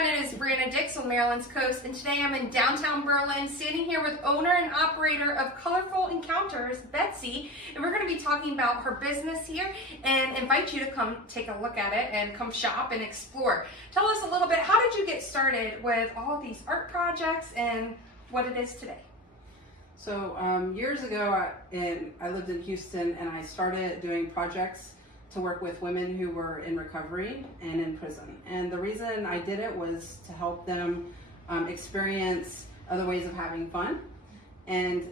everyone, it is Brianna Dix on Maryland's Coast, and today I'm in downtown Berlin, standing here with owner and operator of Colorful Encounters, Betsy, and we're going to be talking about her business here and invite you to come take a look at it and come shop and explore. Tell us a little bit, how did you get started with all of these art projects and what it is today? So years ago, I lived in Houston, and I started doing projects to work with women who were in recovery and in prison. And the reason I did it was to help them experience other ways of having fun. And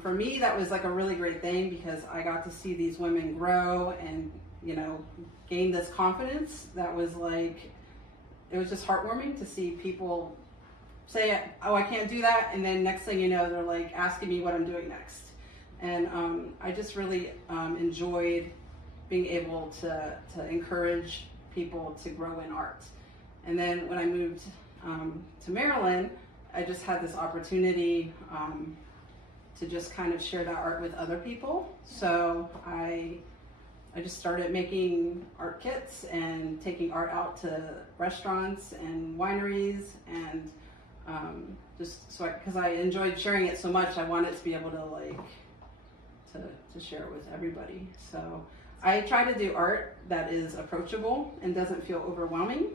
for me, that was like a really great thing because I got to see these women grow and, you know, gain this confidence that was like, it was just heartwarming to see people say, oh, I can't do that. And then next thing you know, they're like asking me what I'm doing next. And I just really enjoyed being able to encourage people to grow in art. And then when I moved to Maryland, I just had this opportunity to just kind of share that art with other people. So I just started making art kits and taking art out to restaurants and wineries, and just so because I enjoyed sharing it so much, I wanted to be able to like to share it with everybody. So I try to do art that is approachable and doesn't feel overwhelming,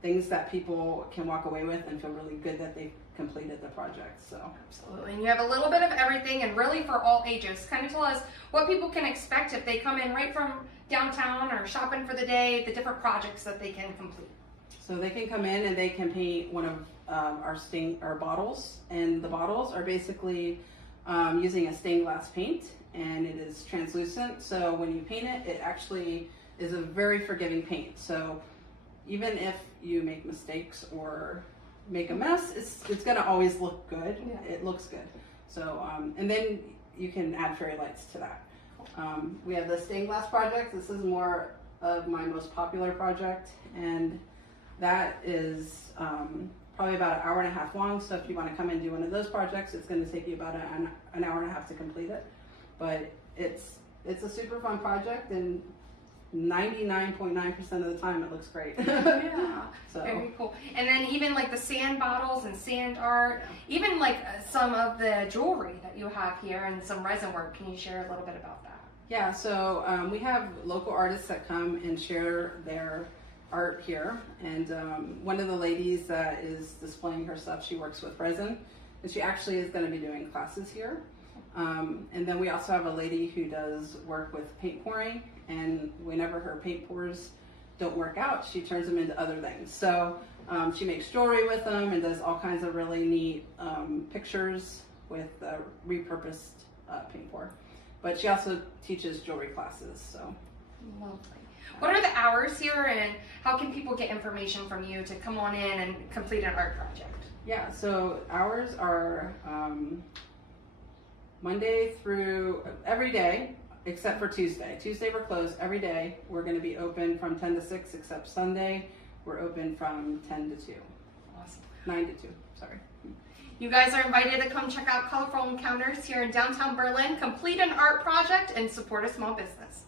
things that people can walk away with and feel really good that they completed the project. So absolutely, and you have a little bit of everything and really for all ages. Kind of tell us what people can expect if they come in right from downtown or shopping for the day, the different projects that they can complete. So they can come in and they can paint one of our bottles, and the bottles are basically using a stained glass paint, and it is translucent, so when you paint it, it actually is a very forgiving paint. So even if you make mistakes or make a mess, it's gonna always look good. Yeah. It looks good. So and then you can add fairy lights to that. We have the stained glass project. This is more of my most popular project, and that is probably about an hour and a half long. So if you want to come and do one of those projects, it's going to take you about an hour and a half to complete it. But it's a super fun project, and 99.9% of the time it looks great. Yeah, so very cool. And then even like the sand bottles and sand art, even like some of the jewelry that you have here and some resin work. Can you share a little bit about that? Yeah, so we have local artists that come and share their art here, and one of the ladies that is displaying her stuff, she works with resin, and she actually is going to be doing classes here. And then we also have a lady who does work with paint pouring, and whenever her paint pours don't work out, she turns them into other things. So she makes jewelry with them and does all kinds of really neat pictures with repurposed paint pour. But she also teaches jewelry classes. So lovely. What are the hours here, and how can people get information from you to come on in and complete an art project? Yeah, so hours are Monday through every day except for Tuesday. Tuesday we're closed every day. We're going to be open from 10 to 6 except Sunday. We're open from 10 to 2. Awesome. 9 to 2, sorry. You guys are invited to come check out Colorful Encounters here in downtown Berlin, complete an art project, and support a small business.